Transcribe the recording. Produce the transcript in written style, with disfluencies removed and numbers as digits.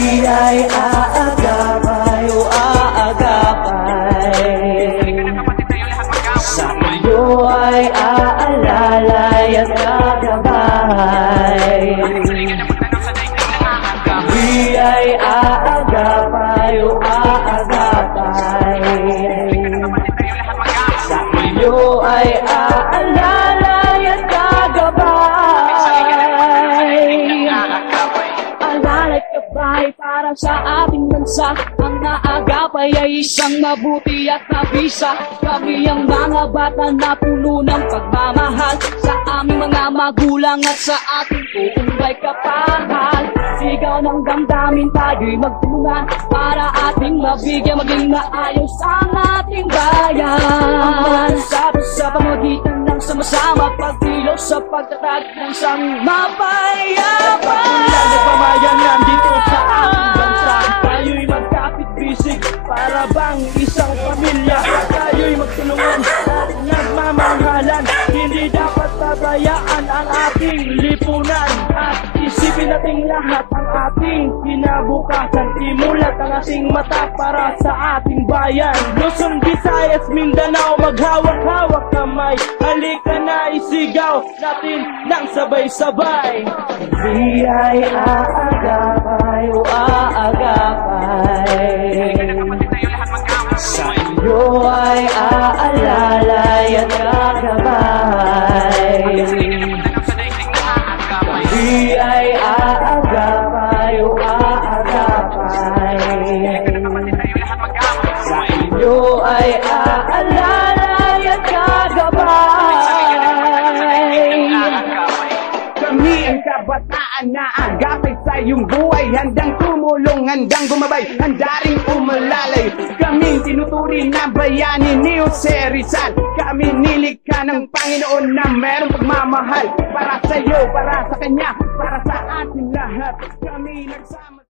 Di ay aagapay o aagapay, sa iyo ay aalalay at gagabay. Di ay aagapay o aagapay, sa iyo ay aalalay at gagabay. Alalay gabay para sa ating bansa, ang naagapay ay isang mabuti at nabisa. Kami ang mga bata na puno ng pagmamahal sa aming mga magulang at sa ating buong may kapahal. Sigaw ng damdamin, tayo'y magtulungan para ating mabigyan maging maayos ang ating bayan. Sa pamagitan ng sama-sama pagkilos sa pagtatag ng isang mapayapa. Nagmamayanan dito sa ating bansa, tayo'y magkapit-bisig para bang isang pamilya. Tayo'y magtulungan at nagmamahalan, hindi dapat pabayaan ang ating lipunan. At isipin nating lahat ang ating kinabukasan, imulat ang ating mata para sa ating bayan. Luzon, Visayas, Mindanao, maghawak-hawak kamay, halika na isigaw natin ng sabay-sabay. Di ay aagapay o aagapay, sa iyo ay aalalay at gagabay. Di ay aagapay o aagapay, sa iyo ay aalalay at gagabay. Kami ang kabataan na agapay sa iyong buhay, handang tumulong, handang gumabay, handa rin umalalay. Kaming tinuturi na bayani ni Jose Rizal, kami nilikha ng Panginoon na merong pagmamahal para sa iyo, para sa kanya, para sa ating lahat. Kami nagsama.